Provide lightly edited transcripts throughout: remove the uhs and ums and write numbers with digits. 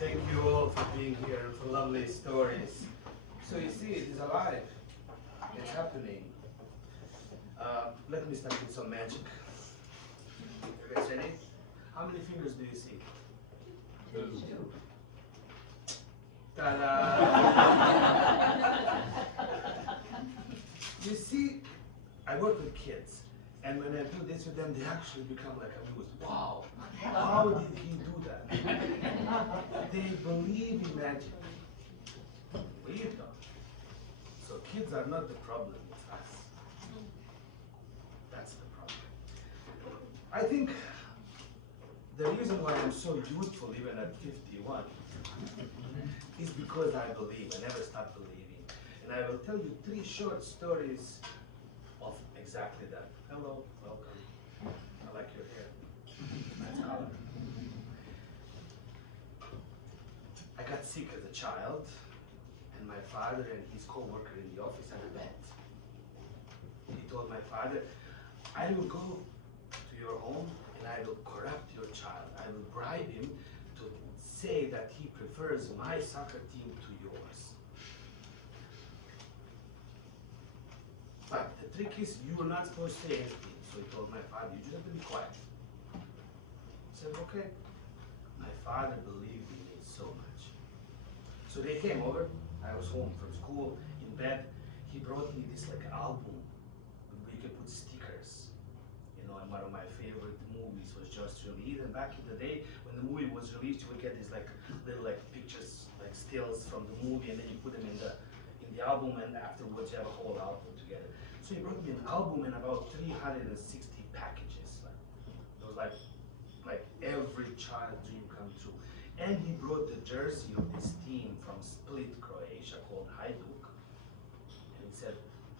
Thank you all for being here and for lovely stories. So you see, it is alive. It's happening. Let me start with some magic. You guys ready? How many fingers do you see? Two. Ta-da! You see, I work with kids, and when I do this with them, they actually become like amused. Wow, how did he do that? They believe in magic. We don't. So kids are not the problem, it's us. That's the problem. I think the reason why I'm so youthful, even at 51, is because I believe. I never stop believing. And I will tell you 3 short stories of exactly that. Hello, welcome. I like your hair. Nice color. I got sick as a child, and my father and his co-worker in the office had a bet. He told my father, I will go to your home and I will corrupt your child. I will bribe him to say that he prefers my soccer team to yours. But the trick is, you are not supposed to say anything. So he told my father, you just have to be quiet. I said, okay. My father believed in me so much. So they came over. I was home from school, in bed. He brought me this like album where you can put stickers. You know, and one of my favorite movies was just released. And back in the day, when the movie was released, you would get these like little like pictures, like stills from the movie, and then you put them in the album, and afterwards you have a whole album together. So he brought me an album and about 360 packages. It was like every child's dream come true. And he brought the jersey of this team from Split, Croatia, called Hajduk. And he said,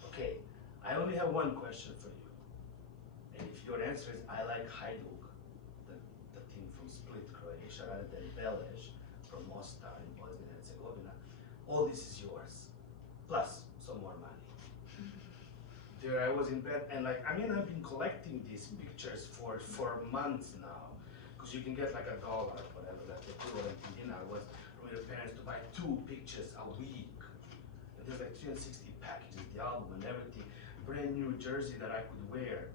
okay, I only have one question for you. And if your answer is, I like Hajduk, the team from Split, Croatia, rather than Velez from Mostar in Bosnia and Herzegovina, all this is yours, plus some more money. There I was in bed, and I've been collecting these pictures for months now, because you can get like $1, whatever that the equivalent in dinar was, from your parents to buy 2 pictures a week. And there's like 360 packages, the album and everything, brand new jersey that I could wear.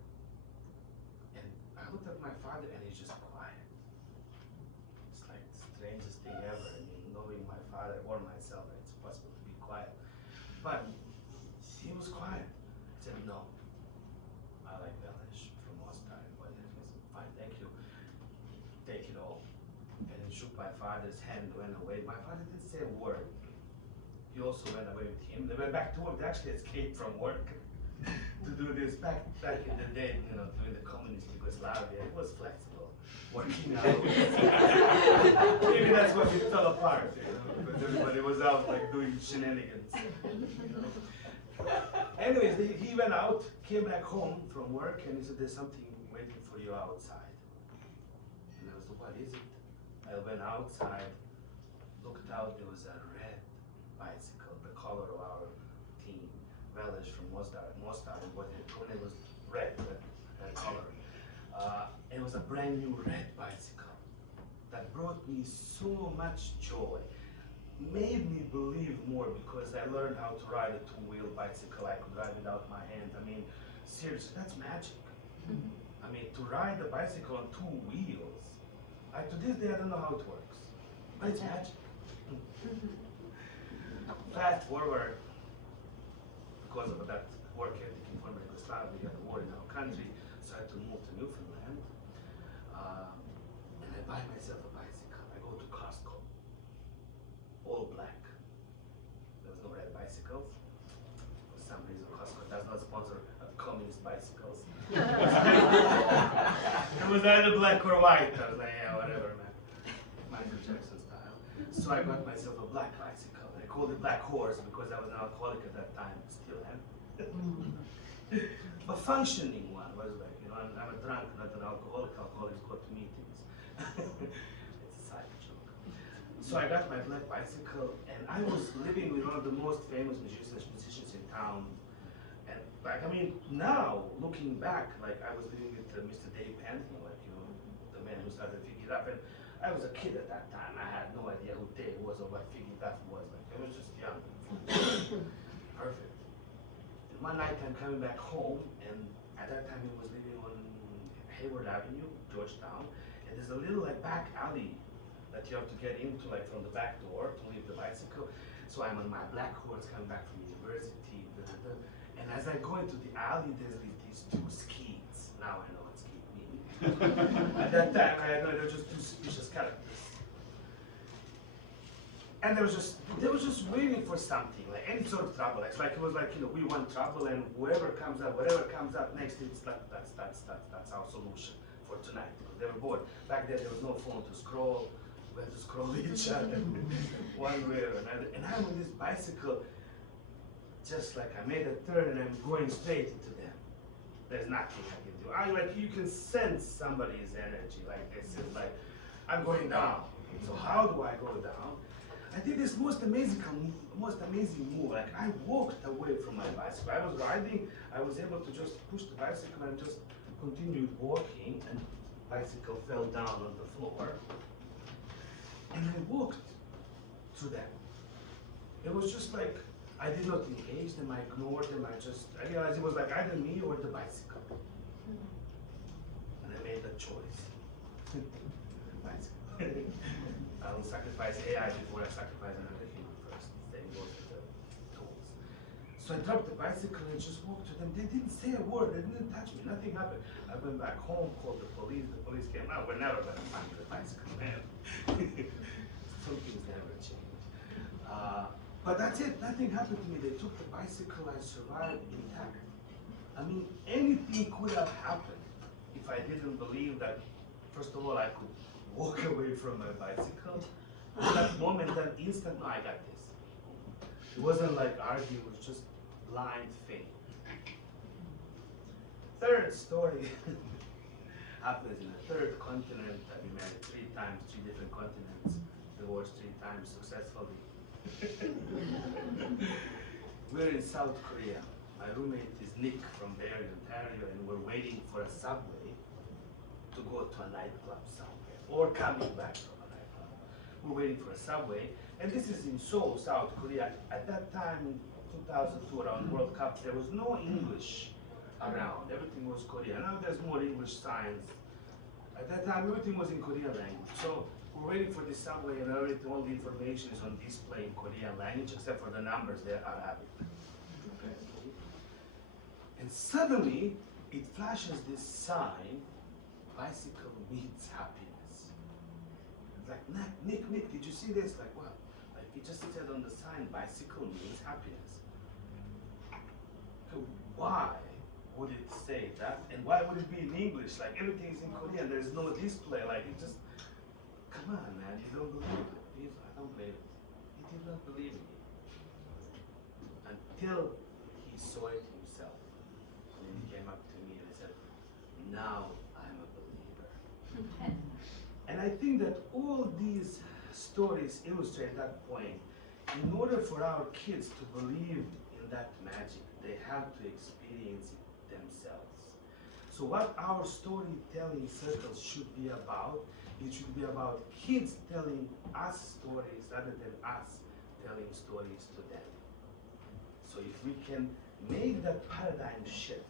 And I looked at my father, and he's just quiet. It's like the strangest thing ever. I mean, knowing my father or myself, it's possible to be quiet. But he was quiet. I said, no, I like Velez from Mostar. But he said, fine, thank you. Take it all. And he shook my father's hand, went away. My father didn't say a word. He also went away with him. They went back to work. They actually escaped from work to do this. Back in the day, you know, during the communist Yugoslavia, it was flexible. Working out. Maybe that's what it fell apart, you know, because everybody was out like doing shenanigans. You know. Anyways, he went out, came back home from work, and he said, there's something waiting for you outside. And I was like, what is it? I went outside, looked out, there was a red bicycle, the color of our team, Velez from Mostar, and what it was red color. It was a brand new red bicycle that brought me so much joy. Made me believe more, because I learned how to ride a 2-wheel bicycle. I could ride without my hands. I mean, seriously, that's magic. I mean, to ride a bicycle on 2 wheels, to this day I don't know how it works, but it's magic. Fast forward, because of that work ethic in former Yugoslavia, we had a war in our country, so I had to move to Newfoundland. And I buy myself a bicycle. I go to Costco. All black. There was no red bicycles. For some reason, Costco does not sponsor communist bicycles. It was either black or white. I was like, yeah, whatever, man. Michael Jackson style. So I got myself a black bicycle. I called it Black Horse because I was an alcoholic at that time. Still am. A functioning one was like, you know, I'm a drunk, not an alcoholic. Alcoholics go to meetings. It's a side joke. So I got my black bicycle, and I was living with one of the most famous musicians in town. And now looking back, I was living with Mr. Dave Panting, the man who started Figure It Up, and I was a kid at that time. I had no idea who Dave was or what Figgy Beth was. Like, I was just young. Perfect. And one night I'm coming back home, and at that time he was living on Hayward Avenue, Georgetown, and there's a little like back alley that you have to get into, like from the back door to leave the bicycle. So I'm on my black horse coming back from university, and as I go into the alley, there's these two skeets. Now I know what skeet means. At that time, I had no, they were just two suspicious characters. And they were just waiting for something, like any sort of trouble. It's like it was like, we want trouble, and whatever comes up next, it's like that's our solution for tonight. Because they were bored. Back then there was no phone to scroll. We had to scroll each other one way or another. And I'm on this bicycle, just like I made a turn and I'm going straight into them. There's nothing I can do. You can sense somebody's energy. Like this is like, I'm going down. So how do I go down? I did this most amazing move. Like I walked away from my bicycle. I was riding. I was able to just push the bicycle and just continued walking. And bicycle fell down on the floor. And I walked to them. It was just like I did not engage them. I ignored them. I realized it was like either me or the bicycle. And I made a choice. Bicycle. I don't sacrifice AI before I sacrifice another human first. Same goes with the tools. So I dropped the bicycle and just walked to them. They didn't say a word. They didn't touch me. Nothing happened. I went back home, called the police. The police came out. We're never going to find the bicycle, man. Some things never change. But that's it. Nothing happened to me. They took the bicycle. I survived intact. I mean, anything could have happened if I didn't believe that, first of all, I could walk away from my bicycle. At that moment, that instant, no, I got this. It wasn't like arguing, it was just blind faith. Third story happens in a third continent. I've been married 3 times, 3 different continents, divorced 3 times successfully. We're in South Korea. My roommate is Nick from Barrie, Ontario, and we're waiting for a subway to go to a nightclub somewhere, or coming back from a nightclub. We're waiting for a subway, and this is in Seoul, South Korea. At that time, 2002, around World Cup, there was no English around. Everything was Korean. Now there's more English signs. At that time, everything was in Korean language. So we're waiting for the subway, and all the information is on display in Korean language, except for the numbers, they're Arabic. And suddenly, it flashes this sign, bicycle means happiness. It's like, Nick, did you see this? Like, what? Like, it just said on the sign, bicycle means happiness. So why would it say that? And why would it be in English? Like, everything is in Korean, there's no display. Like, it just, come on, man, you don't believe it. I don't believe it. He did not believe in it. Until he saw it himself. And then he came up to me and he said, now I'm a believer. And I think that all these stories illustrate that point. In order for our kids to believe in that magic, they have to experience it themselves. So what our storytelling circles should be about, it should be about kids telling us stories rather than us telling stories to them. So if we can make that paradigm shift,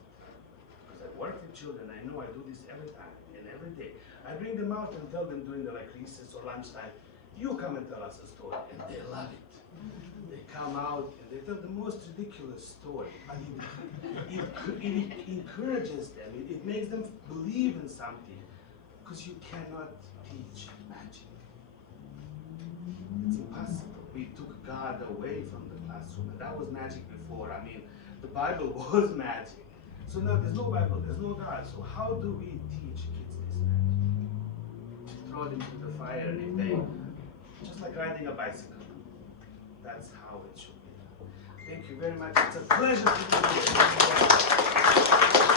because I work with children, I know I do this every time and every day. I bring them out and tell them during the recess or lunchtime, you come and tell us a story, and they love it. They come out and they tell the most ridiculous story, but it encourages them, it makes them believe in something, because you cannot teach magic. It's impossible. We took God away from the classroom, and that was magic before. I mean, the Bible was magic. So now there's no Bible, there's no God. So how do we teach kids this magic? Throw them to the fire, and if they, just like riding a bicycle, that's how it should be. Thank you very much. It's a pleasure to be here.